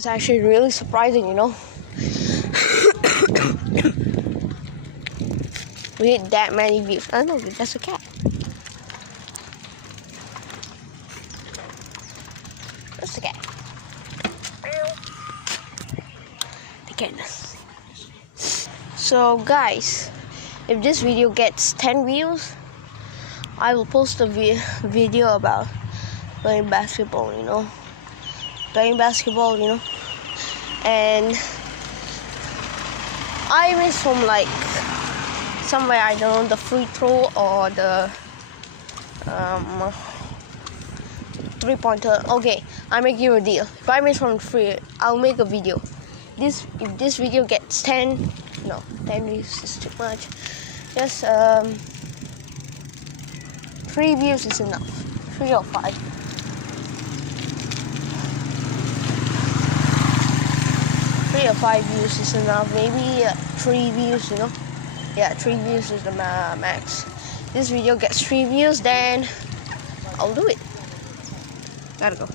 It's actually really surprising, you know. We hit that many views. I don't know, that's a cat. That's a cat. Again. So guys, if this video gets 10 views, I will post a video about playing basketball, you know. And I miss from like somewhere, I don't know, the free throw or the 3-pointer. Okay, I make you a deal. If I miss from free, I'll make a video. If this video gets 10 views is too much. Just 3 views is enough. 3 or 5. 3 or 5 views is enough. Maybe 3 views, you know. Yeah, 3 views is the max. This video gets 3 views, then I'll do it. Gotta go.